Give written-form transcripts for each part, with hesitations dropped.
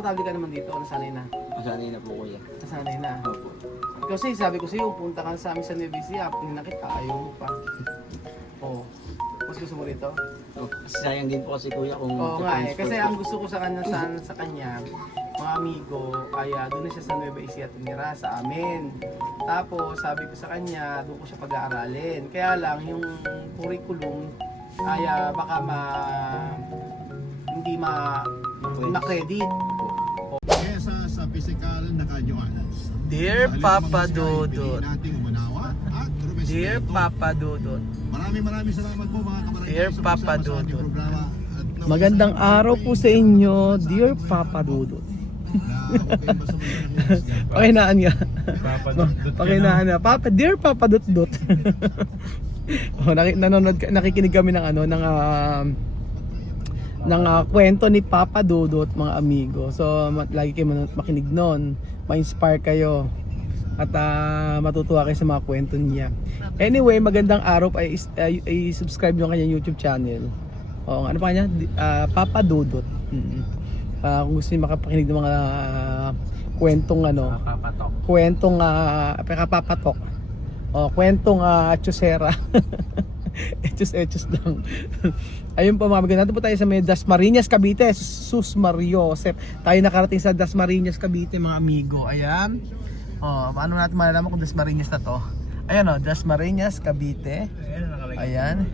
komportable ka naman dito, nasanay na. Masanay na po kuya. Nasanay na. Opo. Kasi sabi ko sa'yo, punta ka sa amin sa Nueva Ecija, pinakita, ayaw mo pa. Oo. Mas gusto mo rito? Oh, sayang din po kasi kuya kung Oo nga eh. transport Kasi po. ang gusto ko sa kanya, sa kanya, mga amigo, ay doon na siya sa Nueva Ecija tumira sa amin. Tapos sabi ko sa kanya, doon ko siya pag-aaralin. Kaya lang yung curriculum ay baka hindi ma-credit. Kesa sa physical na kanyuanas. Dear Sa halip Papa mga sila, Dudut. ibigay nating umanawa at rumespeto. Dear Papa Dudut. Maraming salamat po mga kabarangay Dear sa Papa pagsama sa ating Dudut. programa. At naway Magandang sa- araw po sa inyo, Dear Papa Dudut. Na huwag kayong basta mag-iingat. Pakinaan nga. Papadudot ka Pakinaan na. Papa, Dear Papa Dudut. Oh, nakikinig kami ng kwento ni Papa Dudut, mga amigo. So lagi kayo makinig noon, ma-inspire kayo at matutuwa kayo sa mga kwento niya. Anyway, magandang araw, ay subscribe nyo ang kanyang YouTube channel. O, ano pa kanya? Papa Dudut. Kung gusto niyo makapakinig ng mga kwentong Papatok. kwentong pekapapatok. O, kwentong chusera. Etos lang. Ayun po mga maganda. Natin po tayo sa may Dasmariñas, Cavite. Sus Mario Josep. Tayo nakarating sa Dasmariñas, Cavite, mga amigo. Ayan. O, paano natin malalaman kung Dasmariñas na to? Ayan o, Dasmariñas, Cavite. Ayan.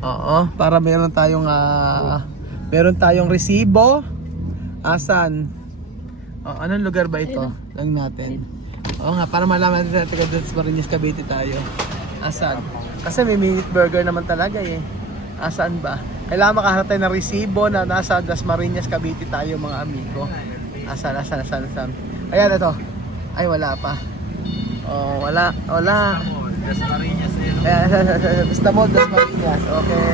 Oo, para meron tayong resibo. Asan? Oh, anong lugar ba ito? Lang natin. Oo nga, para malaman natin taga Dasmariñas, Cavite tayo. Asan? Kasi may minute burger naman talaga eh. Asan ba? Kailangan makaharap tayo ng resibo na nasa Dasmariñas, Cavite tayo, mga amigo. Asan? Ayan, ito. Ay, wala pa. Oh, wala. Dasmariñas eh. Ayan, basta mo, Dasmariñas. Okay.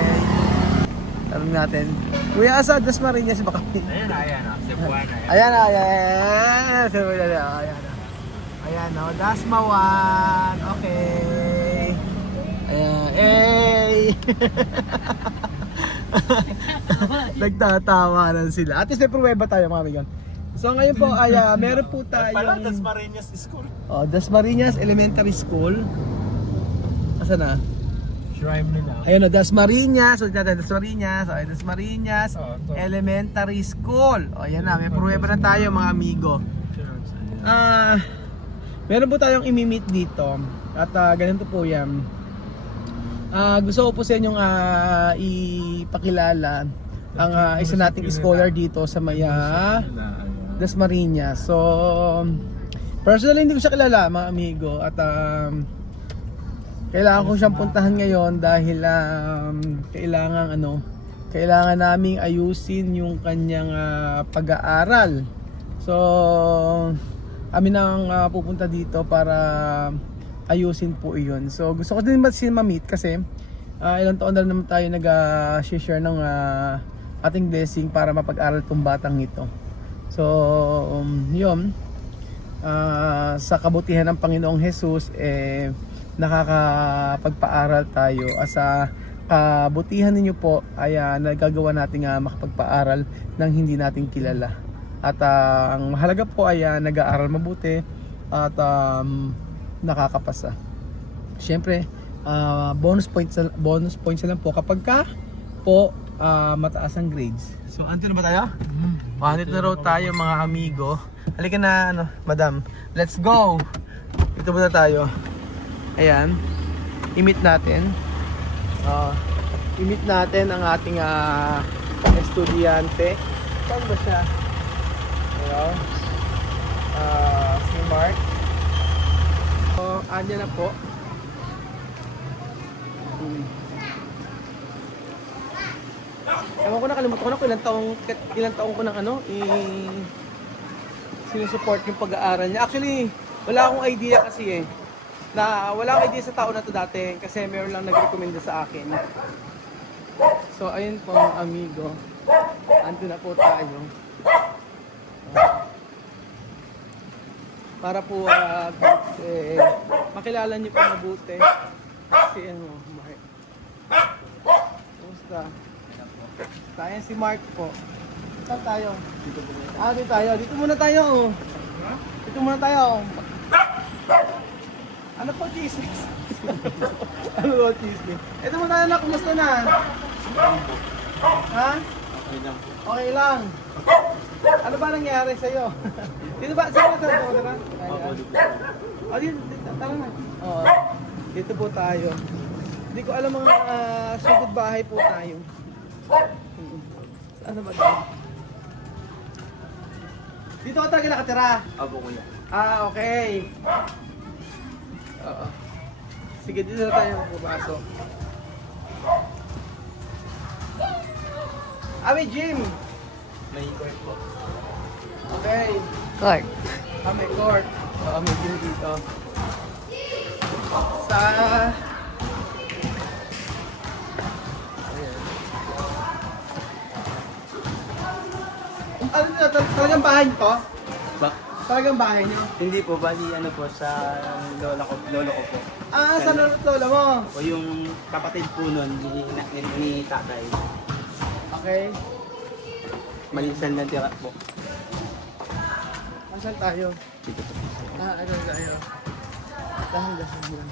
Tanong natin. Kuya, asa Dasmariñas ba kami? Ayan. Cebuana. Ayan o, Dasmawan. Okay. Ayan, hey. Nagtatawa na sila. At least may pruweba tayo, mga amigan. So ngayon po ay meron po tayong Dasmariñas School. Dasmariñas Elementary School. Asa na? Shrine nila. Ayun o, Dasmariñas. So natin Dasmariñas. Okay, Dasmariñas Ito. Elementary School. O yan na, may pruweba na tayo, mga amigo. Meron po tayong imi-meet dito. At ganito po yan. Gusto ko po sa inyong ipakilala ang isa nating scholar dito sa Maya Dasmariñas. So personally hindi ko siya kilala, mga amigo, at kailangan ko siyang puntahan ngayon dahil kailangan naming ayusin yung kanyang pag-aaral. So amin ang pupunta dito para ayusin po iyon. So gusto ko din ma-meet kasi ilang taon na naman tayo nag-share ng ating blessing para mapag-aral tong batang ito. So yun, sa kabutihan ng Panginoong Jesus nakakapagpaaral tayo. Sa kabutihan ninyo po ay nagagawa natin makapagpaaral ng hindi natin kilala. At ang mahalaga po ay nag-aaral mabuti at nakakapasa. Siyempre, bonus points lang po kapag mataas ang grades. So, andito na ba tayo? Andito na raw tayo, mga amigo. Halika na, madam. Let's go! Ito muna tayo. Ayan. I-meet natin. I-meet natin ang ating estudyante. Saan ba siya? Ayan. Si Mark. So, andyan na po. Ewan ko, nakalimutan ko na kung ilang taong ko ng sinusupport yung pag-aaral niya. Actually, wala akong idea kasi wala akong idea sa tao na to dati kasi meron lang nag-recommend sa akin. So, ayun po, mga amigo. Ando na po tayo. Para po makilala niyo po mabuti si Mark. Kumusta? Tayo si Mark po. Saan tayo? Dito tayo. Dito muna tayo. Dito muna tayo. Ano po, chismis? Ano po, chismis? Ito muna tayo na, kumusta na? Ha? Okay lang po. Okay lang. Ano ba nangyari sa'yo? Dito ba? Saan ka tayo? Opo, dito. Oh, dito. Tara na. Oo. Dito po tayo. Hindi ko alam mga sugod bahay po tayo. Ano ba tayo? Dito ka talaga nakatira? Opo, kuya. Ah, okay. Oo. Sige, dito na tayo magpapasok. May gym. May court po. Okay. Court. May court. Oo, may gym dito. Sa... Ayan. Ano dito? Talagang bahay niyo to? Ba? Talagang bahay niyo? Hindi po, bali ano po sa lolo ko po. Ah, sa lola mo? O yung kapatid po nun ni tatay. Okay. Malisan lang tira po. Saan tayo? Dito po. Ano tayo? Dahan lang.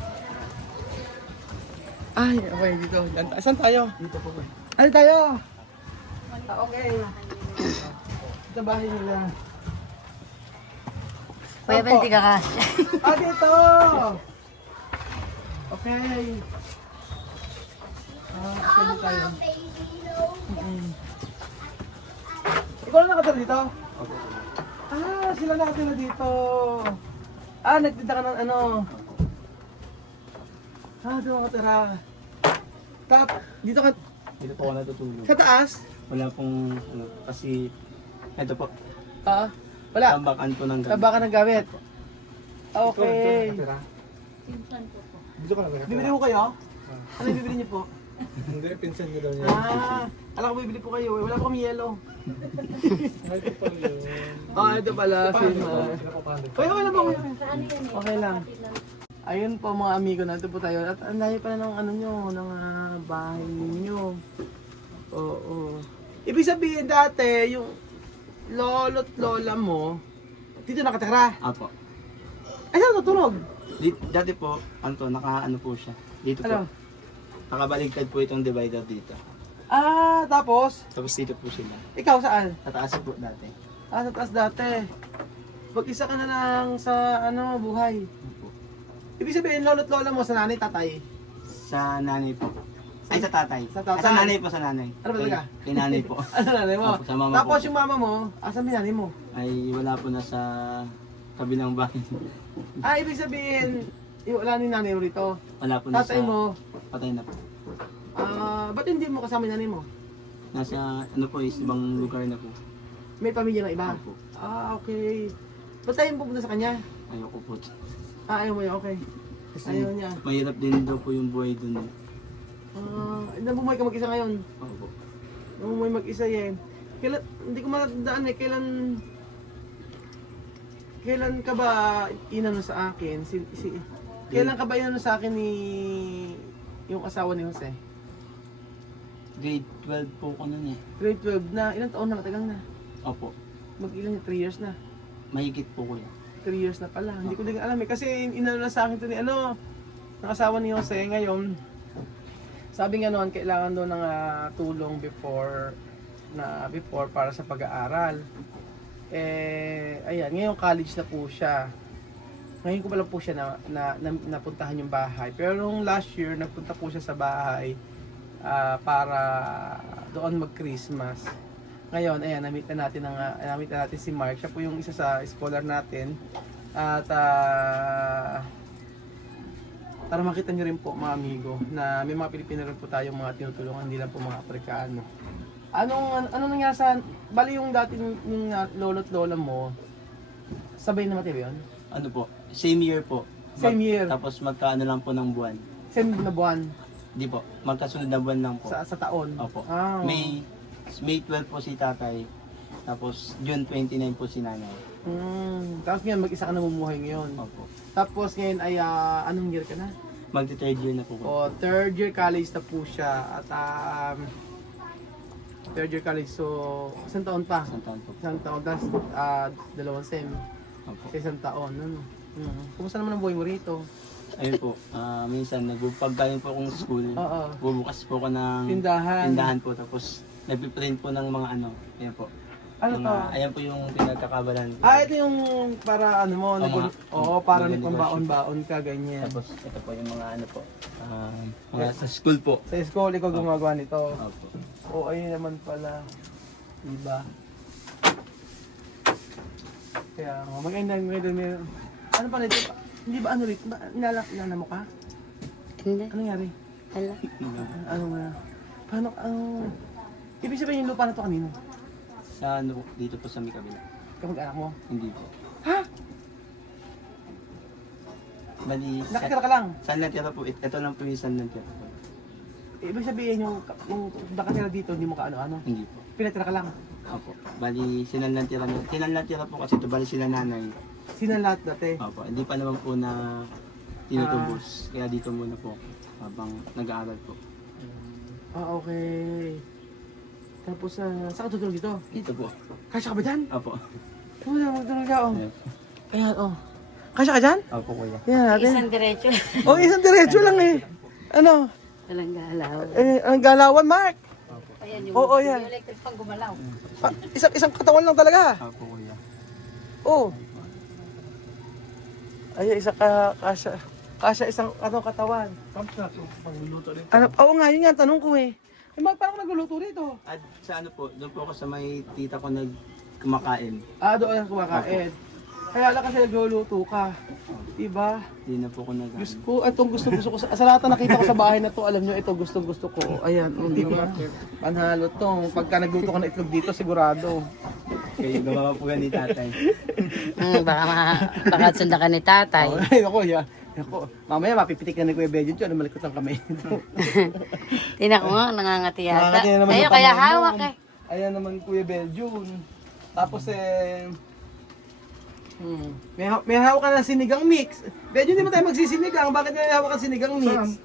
Ay, okay, dito. Saan tayo? Dito po ba? Ano tayo? Okay. Ito bahay nila. Kuya Ben, di ka kasya. Dito! Okay. Sige tayo. Ikaw lang nakatira dito? Opo. Sila nakatira dito. Nagtinda ka ng ano? Doon nakatira. Dito ka, Dito po ako natutulog. sa taas? Wala pong ano, kasi ito po. Wala. Tambakan po ng gabi. Taba ka ng gamit. Okay. Dito ka na Bibili ko kayo? Ano yung bibili niyo po? Hindi, pinsan ko daw niya. Alam ko bibili po kayo. Wala po kami yellow. Ito pala yun. Ito pala. Okay lang po. Okay lang. Ayun po mga amigo, nandito po tayo. At ang layo pala ng ano nyo, ng bahay ninyo. Oo. Ibig sabihin dati, yung lolo't lola mo, dito nakatira. Apo. Ay, saan natulog? Dati po, naka-ano po siya. Dito po. Ano? Nakabaligtad po itong divider dito. Tapos, Tapos dito po sila. ikaw saan? Sa taas po dati. Sa taas dati. Mag-isa ka na lang sa buhay. Opo. Ibig sabihin, lolo't lola mo sa nanay, tatay. Sa nanay po. Ay, sa tatay. Sa tatay. Sa nanay po, sa nanay. Ano ba talaga? Kay nanay po. Ano nanay mo? Opo, sa mama Tapos po. yung mama mo, asan yung nanay mo? Ay, wala po na sa kabilang bahay. Ibig sabihin, wala ni nanay mo rito. Wala po na Tatay sa... mo, Patay na po. ba't hindi mo kasama yung nanay mo? Nasa, ano po, is ibang lugar na po. May pamilya na iba? Opo. Okay. Ba't tayo pupunta sa kanya? Ayoko po. Ayaw mo yun, okay. Kasi Ayaw niya. mahirap din daw po yung buhay dun. Namumuhay ka mag-isa ngayon. Opo. Namumuhay mag-isa eh. Kailan, hindi ko matandaan kailan ka ba inano sa akin? Kailan ka ba inano sa akin ni yung asawa ni Jose? Grade 12 po ko nun eh. Grade 12 na, ilang taon na matagal na? Opo. Mag-ilan 3 years na? Mahigit po kuya. 3 years na pala. Hindi ko din alam eh. Kasi inano na sa akin ito ni ng asawa ni Jose ngayon. Sabi nga noon, kailangan daw ng tulong before para sa pag-aaral. Ayan, ngayon college na po siya. Ngayon ko pala po siya napuntahan yung bahay. Pero nung last year, nagpunta po siya sa bahay para doon mag-Christmas. Ngayon, ayan, namit na natin si Mark. Siya po yung isa sa scholar natin. At para makita nyo rin po mga amigo na may mga Pilipino rin po tayong mga tinutulungan, hindi lang po mga Afrikano. Anong nangyari bali yung dati yung lolo't lola mo, sabay namatay ba yun? Ano po? Same year po. Same year. Tapos magkaano lang po ng buwan. Same na buwan Di po. Magkasunod na buwan lang po. sa taon? Opo. May 12 po si tatay. Tapos June 29 po si nanay. Tapos ngayon mag-isa ka namumuhay ngayon. Opo. Tapos ngayon ay anong year ka na? Magti-third year na po. O third year college na po siya at Third year college, so isang taon pa. Isang taon po. Isang taon, tapos dalawang sem. Opo. Sa isang taon, ano. Kumusta naman ang buhay mo rito? Ayun po, minsan pagkain po akong school, Oo. bubukas po ako ng Tindahan. po, tapos nagpiprint po ng mga ano, ayan po. Ano Mga- to? Ayan po yung pinagkakabalan ko. Ito yung para ano mo, para may mga pambaon-baon ka, ganyan. Tapos ito po yung mga ano po, mga sa school po. Sa school, ikaw gumagawa nito. Opo. Oo, ayun naman pala. Diba? Kaya, maganda. Ano pa nito? Hindi ba ano rito? Inala mo ka? Hindi. Ano nangyari? Hala. Ano nga? Paano, ibig sabihin yung lupa na to kanino? Sa ano, dito po sa may kabila. Kamag-anak mo? Hindi po. Ha? Bali, Nakatira ka lang? saan natira po? Ito lang po yung saan natira po. Ibig sabihin yung nakatira dito, hindi mo ka ano-ano? Hindi po. Pinatira ka lang? Opo. Bali, sinanlantira po kasi ito. Bali sila nanay. Sinalat dati? Opo. Hindi pa naman po na tinutubos. Kaya dito muna po habang nag-aaral po. Okay. Tapos, saan ka tutulog dito? Dito po. Kasya ka ba dyan? Opo. Pumunta, magtulog ka, oh. Ayan. Ayan, oh. Kasya ka dyan? Opo, kuya. Yan natin. Isang diretso. Oh, isang diretso lang eh. Ano? Walang galaw. Ang galawan, Mark. Ayan yung, Oo, yan. yung electric pang gumalaw. Isang katawan lang talaga. Opo, kuya. Oh. Ay, kasya isang katawan. Tapos na ito, pagluluto dito. Oo nga, yun nga, tanong ko eh. Eh, Mark, paano ka nagluluto dito? At sa ano po, doon po ako sa may tita ko kumakain. Doon lang kumakain. Kaya lang kasi nagluluto ka. Diba? Hindi na po ako nag Diyos ko, itong gusto ko. Sa lahat na nakita ko sa bahay na to, alam nyo, ito gusto ko. Ayan, di ba? Panhalo to. Pagka nagluto ka ng itlog dito, sigurado. Kayo gumawa po yan ni tatay. Baka sunda ka ni tatay. Ay, naku, ya. Naku, mamaya mapipitik na ni Kuya Benjo dyan, malikot ang kamay nito. Tina ko nga, nangangati yata. Nakakati na naman Ayun, yung kaya kamay mo. hawak eh. Ayan naman Kuya Benjo. Tapos may hawak ka ng sinigang mix. Benjo, hindi mo tayo magsisinigang. Bakit may hawak ka sinigang mix?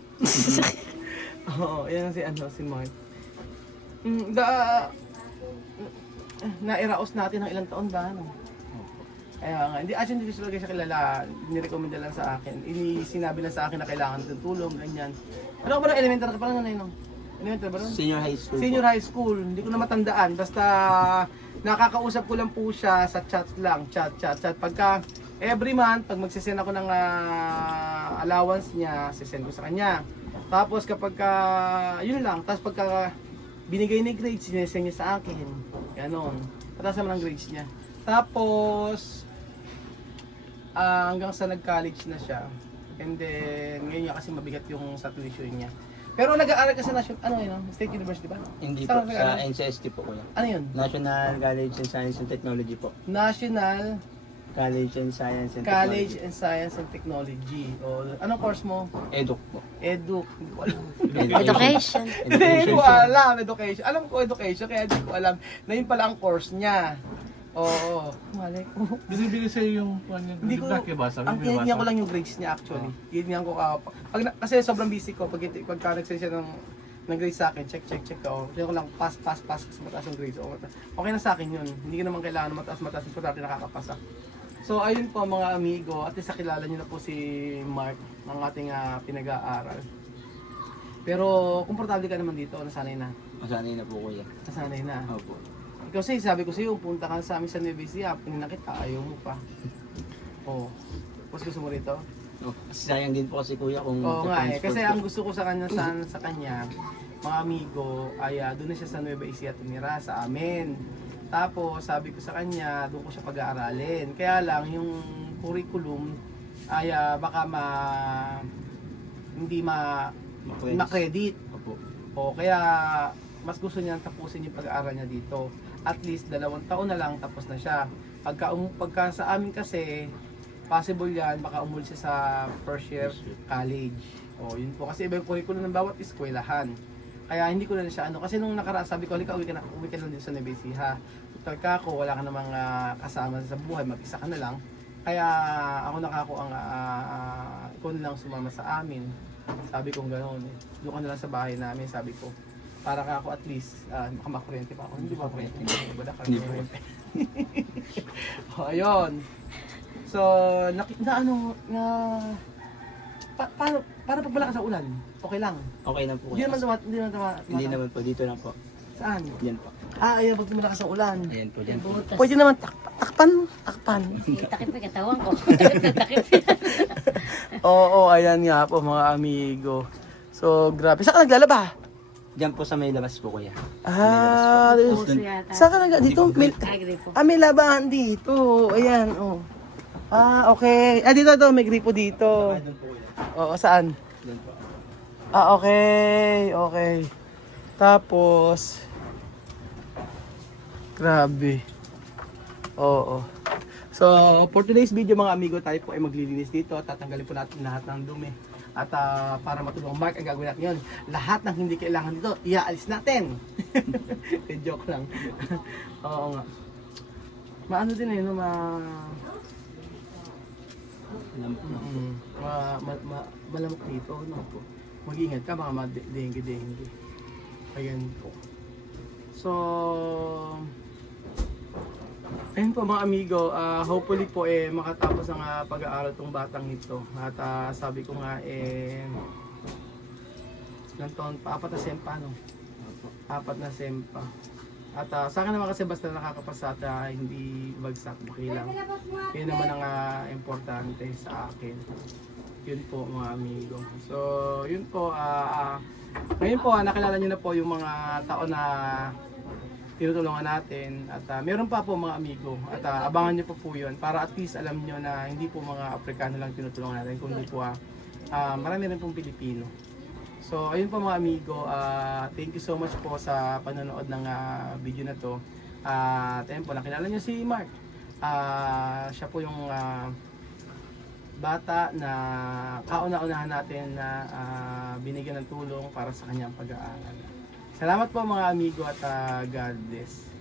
Oo, yan si Mark. Nairaos natin ng ilang taon ba? Ano? Kaya nga, hindi ko siya kilala, nirecommend lang sa akin. Sinabi lang sa akin na kailangan ng tulong, ganyan. Ano ba ng elementary ka pa lang no? Elementary ba nun? Senior high school Senior po. high school, hindi ko na matandaan. Basta nakakausap ko lang po siya sa chat lang, chat. Pagka every month, pag magsisend ako ng allowance niya, sisend ko sa kanya. Tapos kapag yun lang, tapos pagka binigay ni grades, sinesend niya sa akin. Ganon. Pataas naman ang grades niya. Tapos, hanggang sa nag-college na siya. And then, ngayon niya kasi mabigat yung sa tuition niya. Pero nag-aaral ka sa State University ba? Hindi po, Saan ka sa nag-aaral? NCST po kuya. Ano yun? National College in Science and Technology po. National College in Science and College Technology. in Science and Technology. O, anong course mo? Edu po. Edu. Hindi ko alam. Education. Hindi ko alam. Education. Alam ko education, kaya hindi ko alam na yun pala ang course niya. Oo. Mali ko. Binibigay sa'yo yung kanya. Hindi ko, ang kinigyan ko lang yung grades niya actually. Kinigyan ko, kasi sobrang busy ko, pagka nag-send siya ng grades sa akin, check ko. Kaya ko lang pass, kasi mataas ang grades. Okay na sa akin yun. Hindi ko naman kailangan na mataas, importante nakakapasa. So ayun po mga amigo, at least nakilala niyo na po si Mark, ng ating pinag-aaral. Pero komportable ka naman dito, nasanay na. Masanay na po kuya. Nasanay na. Opo. Kasi sabi ko sa'yo, punta ka sa amin sa Nueva Ecija, pinina kita, ayaw mo pa. Oo. Mas gusto mo rito? Oh, sayang din po kasi kuya kung Oo nga eh. transport Kasi po. ang gusto ko sa kanya, mga amigo, ay doon na siya sa Nueva Ecija tumira sa amin. Tapos sabi ko sa kanya, doon ko siya pag-aaralin. Kaya lang yung curriculum ay baka hindi ma-credit. Opo. O kaya mas gusto niya tapusin yung pag-aaral niya dito. At least 2 taon na lang tapos na siya. Pagka sa amin kasi, possible yan, baka umulit siya sa first year college. O yun po, kasi iba yung curriculum ng bawat eskwelahan. Kaya hindi ko na siya kasi nung nakaraan sabi ko, halika uwi ka lang dito sa Nueva Ecija. Tutal ka ako, wala ka namang kasama sa buhay, mag-isa ka na lang. Kaya ako nakako ikaw na lang sumama sa amin. Sabi ko gano'n. Doon ka na lang sa bahay namin, sabi ko. para ka ako at least makamakuryente pa ako. Hindi ba kuryente? Wala ka Hindi po. kuryente. Oh, ayun. So, paano pag wala ka sa ulan? Okay lang. Okay na po. Hindi naman Hindi naman po. Dito lang po. Saan? Yan po. Ayan, pag tumula ka sa ulan. Ayan po. Yan po. Butas. Pwede naman takpan. Takip pa katawan ko. Takip. Oo, ayan nga po mga amigo. So, grabe. Saan ka naglalaba? Diyan po sa may labas po kuya. Puso yata. Saan ka dito? Agri po. May labahan dito. Ayan, oh. Okay. Dito, may gripo dito. Doon po kuya. Oo, saan? Doon po. Okay. Tapos, grabe. Oo. So, for today's video mga amigo, tayo po ay maglilinis dito. Tatanggalin po natin lahat ng dumi. At para matulong Mark, ang gagawin natin yun. Lahat ng hindi kailangan dito, iaalis natin. Joke lang. Oo nga. Maano din no? Malamok dito. No? Mag-ingat ka, baka ma-dengue. Ayan po. So, ayun po mga amigo, hopefully po makatapos ang pag-aaral tong batang ito. At sabi ko nga ilang taon pa, 4 na sempa no? 4 na sempa. At sa akin naman kasi basta nakakapasa at hindi bagsak, okay lang. Yun naman ang importante sa akin. Yun po mga amigo. So yun po, ngayon po nakilala nyo na po yung mga tao na tinutulungan natin at meron pa po mga amigo at abangan nyo po yun para at least alam nyo na hindi po mga Afrikano lang tinutulungan natin kundi po marami rin pong Pilipino. So ayun po mga amigo, thank you so much po sa panonood ng video na to. At ayun po, nakilala nyo si Mark. Siya po yung bata na kauna-unahan natin na binigyan ng tulong para sa kanyang pag-aaral. Salamat po mga amigo at God bless.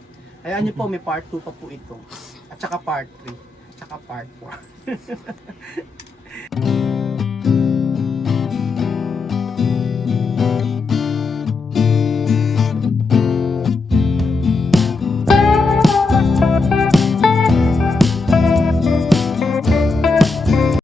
Hayaan niyo po, may part 2 pa po ito. At saka part 3. At saka part 4.